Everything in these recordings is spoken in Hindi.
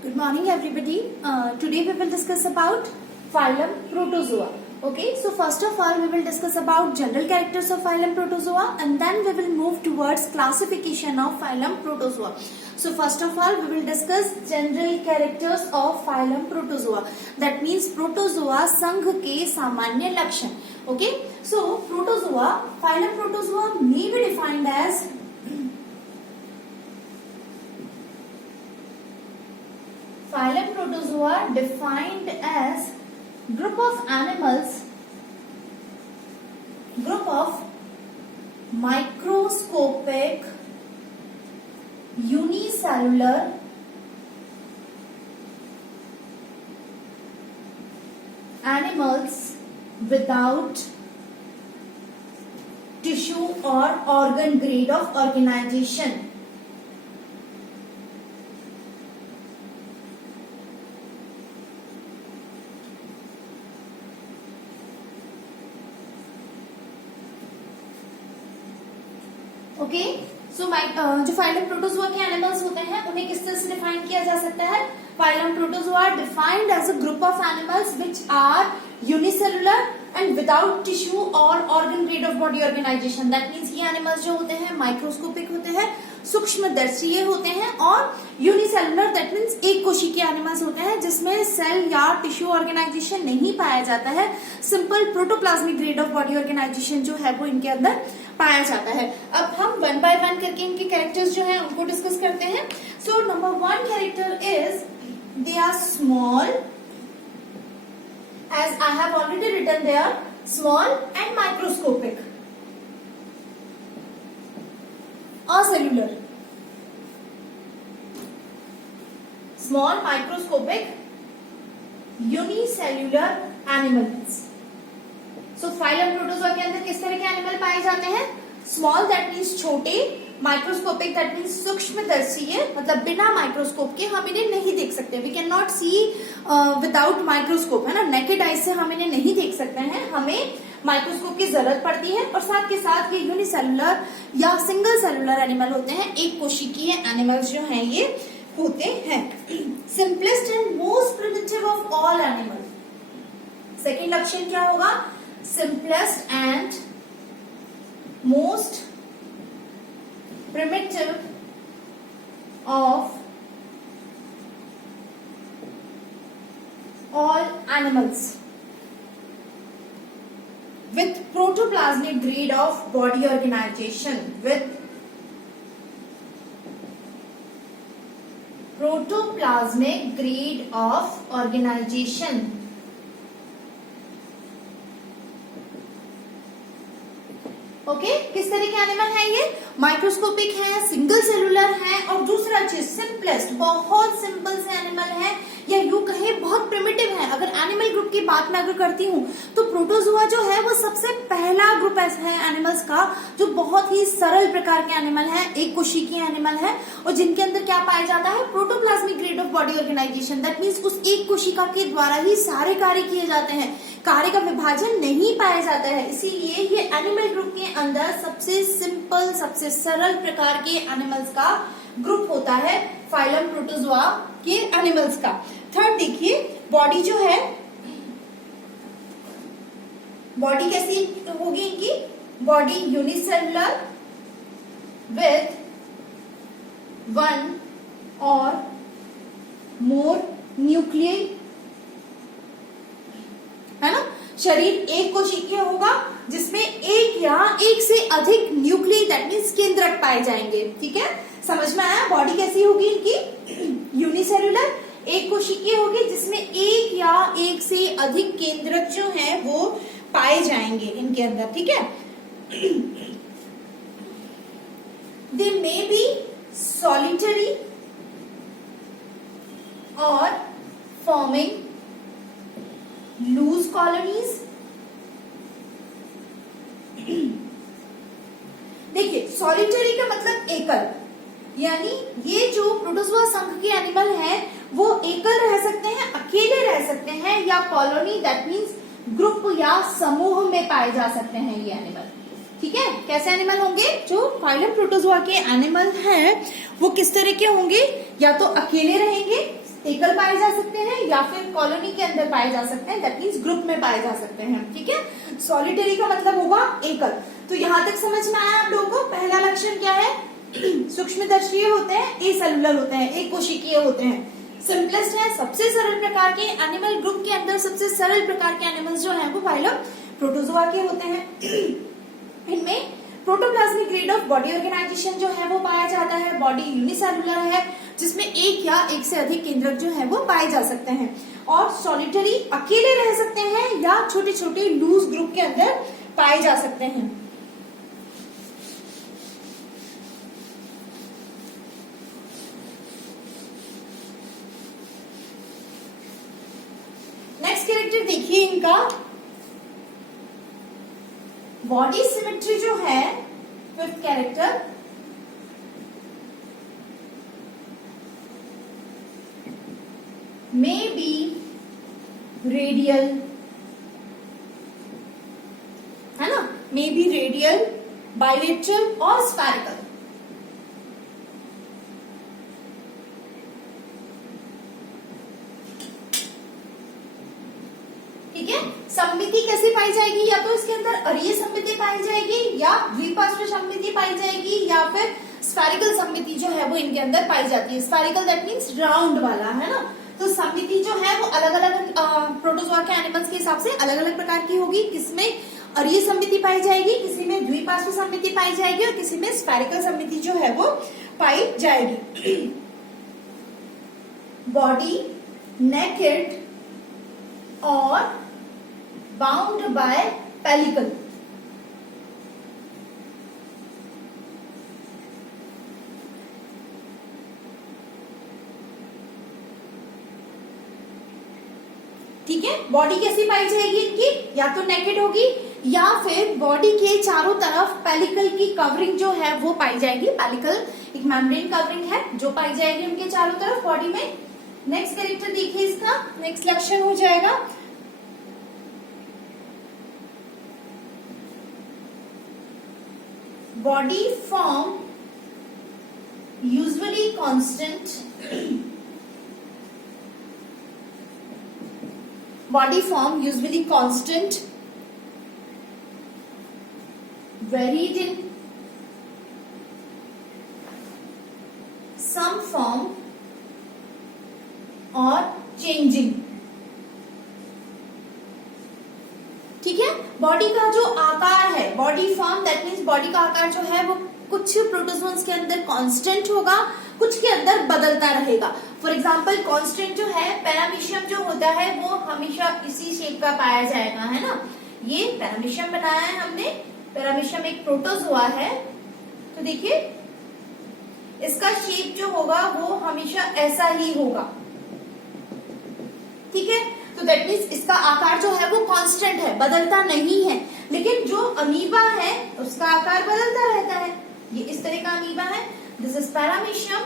Good morning, everybody. Today we will discuss about phylum Protozoa. Okay, so first of all we will discuss about general characters of phylum Protozoa, and then we will move towards classification of phylum Protozoa. So first of all we will discuss general characters of phylum Protozoa. That means Protozoa संघ के सामान्य लक्षण. Okay, so Protozoa, phylum Protozoa may be defined as phylum Protozoa defined as group of animals, group of microscopic unicellular animals without tissue or organ grade of organization. Okay, so जो फाइलम प्रोटोजोआ के एनिमल्स होते हैं उन्हें किस तरह से डिफाइन किया जा सकता है? Phylum protozoa defined as a group of animals which are unicellular and without tissue और organ grade of body organization. That means ये एनिमल्स जो होते हैं माइक्रोस्कोपिक होते हैं, सूक्ष्मदर्शीय होते हैं, और यूनिसेलुलर दैट मीन्स एक कोशिकीय एनिमल्स होते हैं जिसमें सेल या टिश्यू ऑर्गेनाइजेशन नहीं पाया जाता है. Simple protoplasmic grade of body organization जो है वो इनके अंदर पाया जाता है. अब हम वन बाय वन करके इनके कैरेक्टर्स जो हैं उनको डिस्कस करते हैं. So number one character is they are small, as I have already written there, small and microscopic. Acellular, small microscopic unicellular animals. So phylum Protozoa के अंदर किस तरह के एनिमल पाए जाते हैं? स्मॉल दैट मीन्स छोटे, माइक्रोस्कोपिक दैट मीन्स सूक्ष्मदर्शीय, मतलब बिना माइक्रोस्कोप के हम इन्हें नहीं देख सकते. We can not see without microscope, है ना. नेकेड आई से हम इन्हें नहीं देख सकते हैं, हमें माइक्रोस्कोप की जरूरत पड़ती है. और साथ के साथ ये यूनिसेलुलर या सिंगल सेलुलर एनिमल होते हैं, एक कोशिकीय एनिमल्स जो हैं ये होते हैं. Simplest and most primitive of all animal. Second लक्षण क्या होगा? simplest and most primitive of all animals with protoplasmic grade of body organization, with protoplasmic grade of organization. Okay, किस तरह के एनिमल है ये? माइक्रोस्कोपिक है, सिंगल सेलुलर है, और दूसरा चीज सिंपलेस्ट, बहुत सिंपल से एनिमल है, या यूं कहे बहुत प्रिमिटिव है. अगर एनिमल ग्रुप की बात मैं अगर करती हूँ तो प्रोटोजोआ जो है वो सबसे पहला ग्रुप ऐसा है एनिमल्स का जो बहुत ही सरल प्रकार के एनिमल है, एक कोशिकीय एनिमल है, और जिनके अंदर क्या पाया जाता है? Protoplasmic grade of body organization. That means उस एक कोशिका के द्वारा ही सारे कार्य किए जाते हैं, कार्य का विभाजन नहीं पाया जाता है. इसीलिए ये एनिमल ग्रुप के अंदर सबसे सिंपल, सबसे सरल प्रकार के एनिमल्स का ग्रुप होता है फाइलम प्रोटोजोआ के एनिमल्स का. थर्ड देखिए, बॉडी जो है, बॉडी कैसी होगी इनकी? बॉडी यूनिसेलुलर विथ वन और मोर न्यूक्लियई, है ना. शरीर एक कोशिकीय होगा जिसमें एक या एक से अधिक न्यूक्लियई दैट मीन्स केंद्रक पाए जाएंगे. ठीक है, समझ में आया? बॉडी कैसी होगी इनकी? यूनिसेलुलर, एक कोशिकीय होगी जिसमें एक या एक से अधिक केंद्रक जो हैं वो पाए जाएंगे इनके अंदर. ठीक है, दे मे बी सॉलिटरी और फॉर्मिंग लूज कॉलोनीज. देखिए, सॉलिटरी का मतलब एकल, यानी ये जो प्रोटोजोआ संघ के एनिमल हैं वो एकल रह सकते हैं, अकेले रह सकते हैं, या कॉलोनी दैट मीन्स ग्रुप या समूह में पाए जा सकते हैं ये एनिमल. ठीक है, कैसे एनिमल होंगे? जो फाइलम प्रोटोजोआ के एनिमल हैं वो किस तरह के होंगे? या तो अकेले रहेंगे, एकल पाए जा सकते हैं या फिर कॉलोनी के अंदर पाए जा सकते हैं, दैट मीन्स ग्रुप में पाए जा सकते हैं। ठीक है, सॉलिटरी का मतलब होगा एकल। तो यहां तक समझ में आया आप लोगों को? पहला लक्षण क्या है? सूक्ष्मदर्शीय होते हैं, एसेलुलर होते हैं, एक कोशिकीय होते हैं, सिंपलेस्ट है, सबसे सरल प्रकार के एनिमल ग्रुप के अंदर सबसे सरल प्रकार के एनिमल्स जो हैं वो फाइलम प्रोटोजोआ के होते हैं। इनमें protoplasmic grade of body organization जो है वो पाया जाता है। बॉडी यूनिसेलुलर है जिसमें एक या एक से अधिक केंद्रक जो है वो पाए जा सकते हैं, और सॉलिटरी अकेले रह सकते हैं या छोटे छोटे लूज ग्रुप के अंदर पाए जा सकते हैं। नेक्स्ट कैरेक्टर देखिए इनका, बॉडी सिमेट्री जो है, fifth character, may be radial, है ना, मे बी रेडियल, बाइलेटरल और स्फेरिकल। ठीक है, सममिति कैसे पाई जाएगी? या तो इसके अंदर अरीय सममिति पाई जाएगी, या द्विपार्श्व सममिति पाई जाएगी, या फिर स्फेरिकल सममिति जो है वो इनके अंदर पाई जाती है। स्फेरिकल दैट मीन्स राउंड वाला, है ना। तो सममिति जो है वो अलग अलग प्रोटोजोआ के एनिमल्स के हिसाब से अलग अलग प्रकार की होगी। किसमें अरीय सममिति पाई जाएगी, किसी में द्विपार्श्व सममिति पाई जाएगी, और किसी में स्फेरिकल सममिति जो है वो पाई जाएगी। बॉडी नेकेड और बाउंड बाय पेलिकल। ठीक है, बॉडी कैसी पाई जाएगी इनकी? या तो नेकेड होगी या फिर बॉडी के चारों तरफ पेलिकल की कवरिंग जो है वो पाई जाएगी। पेलिकल एक मेम्ब्रेन कवरिंग है जो पाई जाएगी उनके चारों तरफ बॉडी में। नेक्स्ट कैरेक्टर देखिए इसका, नेक्स्ट लक्षण हो जाएगा body form usually constant, body form usually constant, varied in some form or changing। ठीक है, बॉडी का जो आकार है, body form that means body का आकार जो है वो कुछ प्रोटोजोन्स के अंदर कांस्टेंट होगा, कुछ के अंदर बदलता रहेगा। फॉर एग्जाम्पल कांस्टेंट जो है पैरामीशियम जो होता है वो हमेशा इसी शेप का पाया जाएगा, है ना। ये पैरामीशियम बनाया है हमने, पैरामीशियम एक प्रोटोजोआ है। तो देखिए इसका शेप जो होगा वो हमेशा ऐसा ही होगा। ठीक है, तो दैट मीन्स इसका आकार जो है वो कांस्टेंट है, बदलता नहीं है। लेकिन जो अमीबा है उसका आकार बदलता रहता है। ये इस तरह का अमीबा है, this is paramecium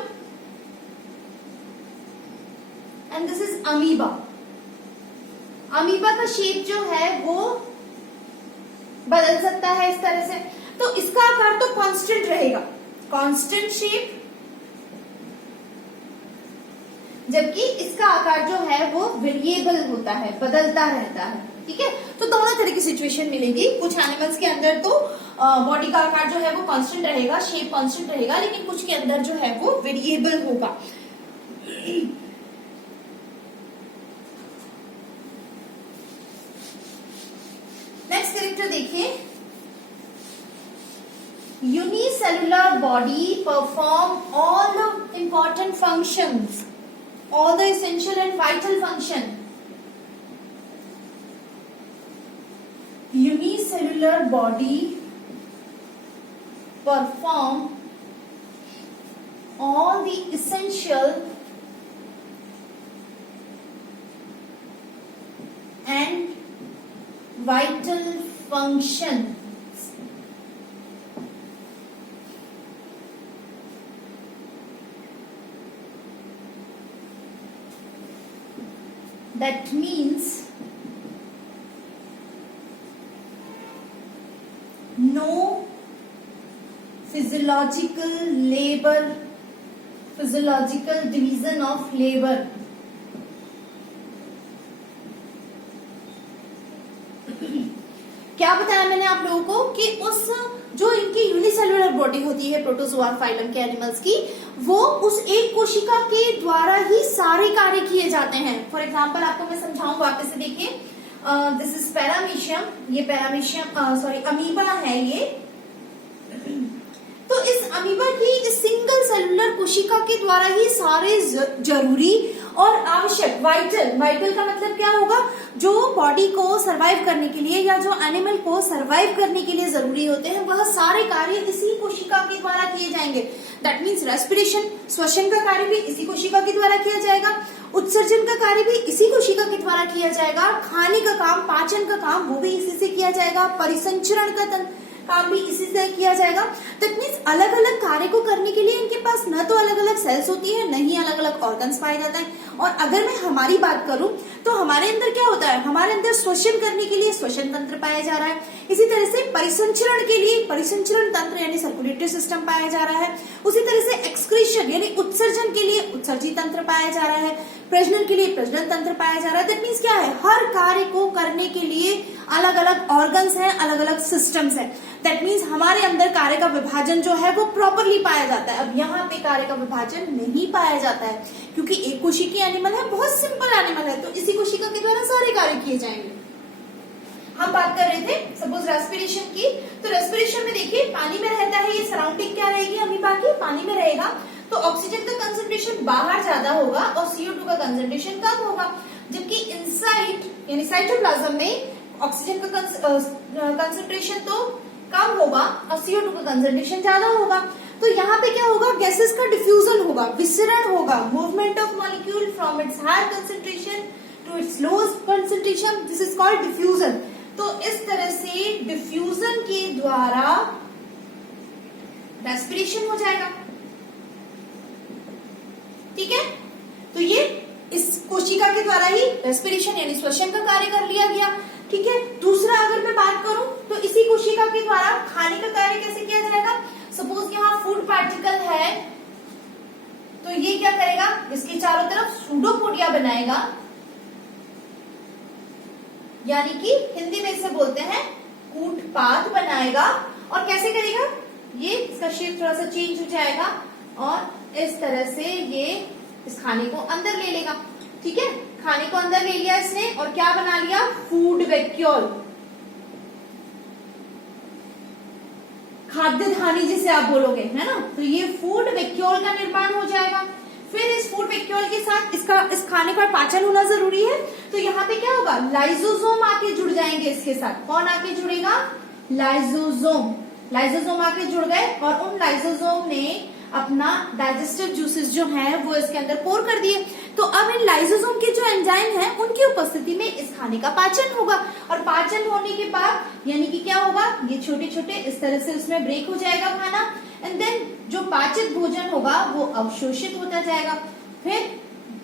and this is amoeba. Amoeba का शेप जो है वो बदल सकता है इस तरह से, तो इसका आकार तो कांस्टेंट रहेगा, कांस्टेंट शेप, जबकि इसका आकार जो है वो वेरिएबल होता है, बदलता रहता है। ठीक है, तो दोनों तरह की सिचुएशन मिलेगी। कुछ एनिमल्स के अंदर तो बॉडी का आकार जो है वो कांस्टेंट रहेगा, शेप कांस्टेंट रहेगा, लेकिन कुछ के अंदर जो है वो वेरिएबल होगा। नेक्स्ट कैरेक्टर देखिए, unicellular body perform all the important functions, all the essential and vital function। Unicellular body perform all the essential and vital functions। That means no physiological labor, physiological division of labor क्या बताया मैंने आप लोगों को कि उस जो इनकी यूनिसेलुलर बॉडी होती है प्रोटोजोआ फाइलम के एनिमल्स की, वो उस एक कोशिका के द्वारा ही सारे कार्य किए जाते हैं। फॉर एग्जांपल आपको मैं समझाऊं, वापस से देखिए, दिस इज पैरामीशियम, ये पैरामीशियम सॉरी अमीबा है ये। तो इस अमीबा की इस सिंगल सेलुलर कोशिका के द्वारा ही सारे जरूरी और आवश्यक वाइटल का मतलब क्या होगा, जो बॉडी को सरवाइव करने के लिए या जो एनिमल को सरवाइव करने के लिए जरूरी होते हैं, वह सारे कार्य इसी कोशिका के द्वारा किए जाएंगे। दैट मीन्स रेस्पिरेशन, श्वसन का कार्य भी इसी कोशिका के द्वारा किया जाएगा, उत्सर्जन का कार्य भी इसी कोशिका के द्वारा किया जाएगा, खाने का काम, पाचन का काम वो भी इसी से किया जाएगा, परिसंचरण का काम भी इसी से किया जाएगा। दैट मीन्स अलग अलग कार्य को करने के लिए इनके पास न तो अलग अलग सेल्स होती है, न ही अलग अलग ऑर्गन्स पाए जाते हैं। और अगर मैं हमारी बात करूं तो हमारे अंदर क्या होता है, हमारे अंदर श्वसन करने के लिए श्वसन तंत्र पाया जा रहा है, इसी तरह से परिसंचरण के लिए परिसंचरण तंत्र यानी सर्कुलेटरी सिस्टम पाया जा रहा है, उसी तरह से एक्सक्रीशन यानी उत्सर्जन के लिए उत्सर्जी तंत्र पाया जा रहा है, प्रजनन के लिए प्रजनन तंत्र पाया जा रहा है। दैट मीन्स क्या है, हर कार्य को करने के लिए अलग अलग ऑर्गन्स हैं, अलग अलग सिस्टम्स हैं। दैट मीन्स हमारे अंदर कार्य का विभाजन जो है वो प्रॉपरली पाया जाता है। अब यहाँ पे कार्य का विभाजन नहीं पाया जाता है क्योंकि एक कोशिकीय एनिमल है, बहुत सिंपल एनिमल है, तो इसी कोशिका के द्वारा सारे कार्य किए जाएंगे। हम बात कर रहे थे सपोज रेस्पिरेशन की, तो रेस्पिरेशन में देखिए पानी में रहता है, ये सराउंडिंग क्या रहेगी अमीबा की, पानी में रहेगा, तो ऑक्सीजन का कंसंट्रेशन बाहर ज्यादा होगा और CO2 का कंसंट्रेशन कम होगा, जबकि इनसाइड यानी साइटोप्लाज्म में ऑक्सीजन का कंसंट्रेशन तो कम होगा और CO2 का कंसंट्रेशन ज्यादा होगा। तो यहाँ पे क्या होगा, गैसेस का डिफ्यूजन होगा, विसरण होगा, movement of molecule from its higher concentration to its lowest concentration, this is called diffusion. तो इस तरह से डिफ्यूजन के द्वारा रेस्पिरेशन हो जाएगा, ठीक है। तो ये इस कोशिका के द्वारा ही रेस्पिरेशन यानी श्वसन का कार्य कर लिया गया, ठीक है। दूसरा अगर मैं बात करूं तो इसी कोशिका के द्वारा खाने का कार्य कैसे किया जाएगा, सपोज यहाँ फूड पार्टिकल है, तो ये क्या करेगा, इसके चारों तरफ सूडोपोडिया बनाएगा, यानी कि हिंदी में इसे बोलते हैं कूटपाद बनाएगा। और कैसे करेगा, ये इसका शेप थोड़ा सा चेंज हो जाएगा और इस तरह से ये इस खाने को अंदर ले लेगा, ठीक है। खाने को अंदर ले लिया इसने और क्या बना लिया, फूड वैक्यूल, खाद्य धानी जिसे आप बोलोगे, है ना। तो ये फूड वैक्यूल का निर्माण हो जाएगा। फिर इस फूड वैक्यूल के साथ इस खाने का पाचन होना जरूरी है, तो यहाँ पे क्या होगा, लाइसोसोम आके जुड़ जाएंगे इसके साथ। कौन आके जुड़ेगा, लाइसोसोम आके जुड़ गए और उन लाइसोसोम ने अपना डाइजेस्टिव जूसेस जो हैं वो इसके अंदर पोर कर दिए। तो अब इन लाइसोसोम के जो एंजाइम हैं उनकी उपस्थिति में इस खाने का पाचन होगा, और पाचन होने के बाद यानी कि क्या होगा, ये छोटे छोटे इस तरह से उसमें ब्रेक हो जाएगा खाना, एंड देन जो पाचित भोजन होगा वो अवशोषित होता जाएगा। फिर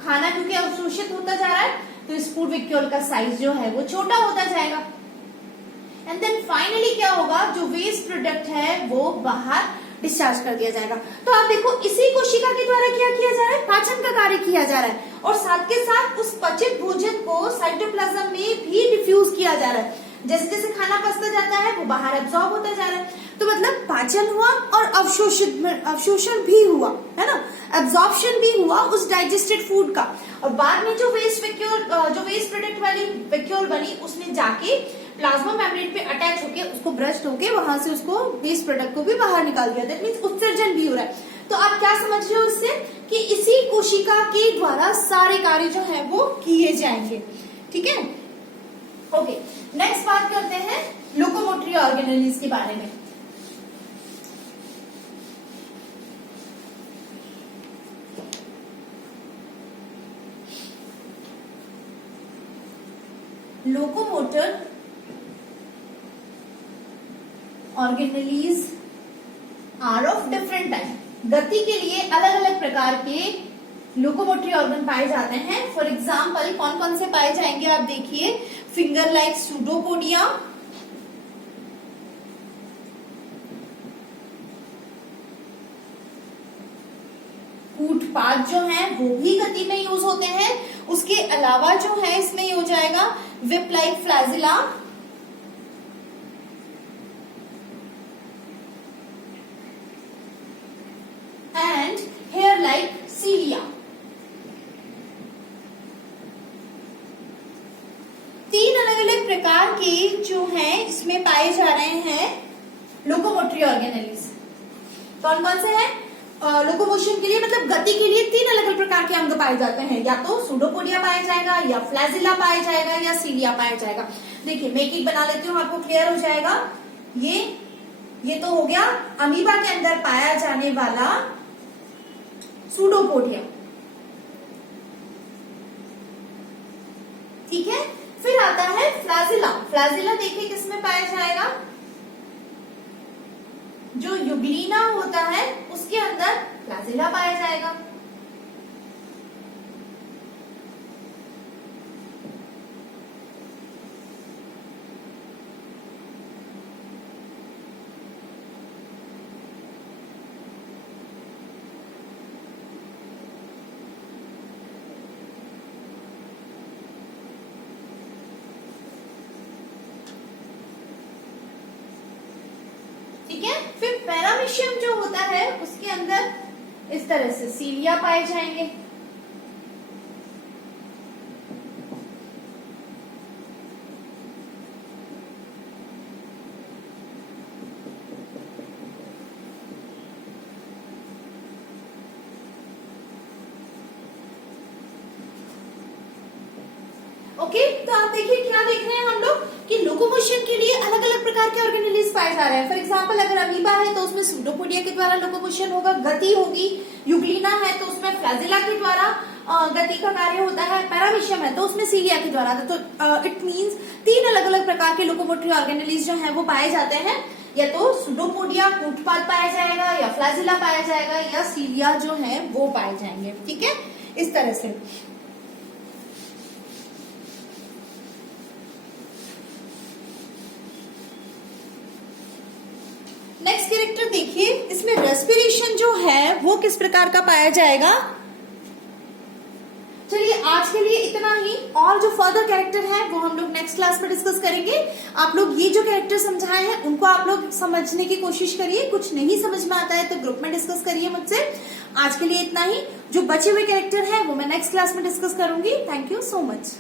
खाना क्योंकि अवशोषित होता जा रहा है तो इस फूड वैक्यूल का साइज जो है वो छोटा होता जाएगा, एंड देन फाइनली क्या होगा, जो वेस्ट प्रोडक्ट है वो बाहर डिस्चार्ज कर दिया जाएगा। तो आप देखो इसी कोशिका के द्वारा क्या किया जा रहा है, पाचन का कार्य किया जा रहा है, और साथ के साथ उस पचित भोजन को साइटोप्लाज्म में भी डिफ्यूज किया जा रहा है। जैसे जैसे खाना पचता जाता है वो बाहर एब्जॉर्ब होता जा रहा है। तो मतलब पाचन हुआ और अवशोषण भी हुआ, है ना, एब्जॉर्प्शन भी हुआ उस डाइजेस्टेड फूड का, और बाद में जो वेस्ट प्रोडक्ट वाली वैक्यूल बनी उसने जाके प्लाज्मा मेम्ब्रेन पे अटैच होके उसको ब्रस्ट होके वहां से उसको वेस्ट प्रोडक्ट को भी बाहर निकाल दिया। दैट मीन्स उत्सर्जन भी हो रहा है। तो आप क्या समझ रहे हो इससे कि इसी कोशिका के द्वारा सारे कार्य जो है वो किए जाएंगे, ठीक है। ओके, नेक्स्ट बात करते हैं लोकोमोटरी ऑर्गेनेल्स के बारे में। Locomotor organelles are of different type. गति के लिए अलग अलग प्रकार के लोकोमोटरी ऑर्गन पाए जाते हैं। फॉर एग्जाम्पल कौन कौन से पाए जाएंगे आप देखिए, फिंगर लाइक सूडोपोडिया, कूटपाद जो है वो भी गति में यूज होते हैं। उसके अलावा जो है इसमें हो जाएगा विप लाइक फ्लैजिला, सीलिया। तीन अलग अलग प्रकार के जो हैं इसमें पाए जा रहे हैं लोकोमोटरी ऑर्गेनेलीज। कौन कौन से हैं? लोकोमोशन के लिए मतलब गति के लिए तीन अलग अलग प्रकार के अंग पाए जाते हैं, या तो सूडोपोडिया पाया जाएगा, या फ्लैजिला पाया जाएगा, या सीलिया पाया जाएगा। देखिए मैं एक बना लेती हूँ, आपको क्लियर हो जाएगा। ये तो हो गया अमीबा के अंदर पाया जाने वाला सूडोपोडिया, ठीक है। फिर आता है फ्लैजिला। फ्लैजिला देखिए किसमें पाया जाएगा? जो युग्लिना होता है उसके अंदर फ्लैजिला पाया जाएगा। ठीक है। फिर पैरामीशियम जो होता है उसके अंदर इस तरह से सीलिया पाए जाएंगे। ओके, तो आप देखिए क्या देख रहे हैं हम लोग कि लोकोमोशन के लिए अलग अलग प्रकार के ऑर्गेनेलीज पाए जा रहे हैं। फॉर एग्जांपल अगर अमीबा है तो उसमें सूडोपोडिया के द्वारा लोकोमोशन होगा, गति होगी। युग्लिना है तो उसमें फ्लैजिला के द्वारा गति का कार्य होता है। पैरामीशियम है तो उसमें सीलिया के द्वारा। तो इट मींस तीन अलग अलग प्रकार के लोकोमोटरी ऑर्गेनेलीज जो है वो पाए जाते हैं, या तो सूडोपोडिया कूटपाद पाया जाएगा, या फ्लैजिला पाया जाएगा, या सीलिया जो है वो पाए जाएंगे। ठीक है, इस तरह से। नेक्स्ट कैरेक्टर देखिए, इसमें रेस्पिरेशन जो है वो किस प्रकार का पाया जाएगा। चलिए आज के लिए इतना ही, और जो फर्दर कैरेक्टर है वो हम लोग नेक्स्ट क्लास में डिस्कस करेंगे। आप लोग ये जो कैरेक्टर समझाए हैं उनको आप लोग समझने की कोशिश करिए। कुछ नहीं समझ में आता है तो ग्रुप में डिस्कस करिए मुझसे। आज के लिए इतना ही। जो बचे हुए कैरेक्टर है वो मैं नेक्स्ट क्लास में डिस्कस करूंगी। Thank you so much.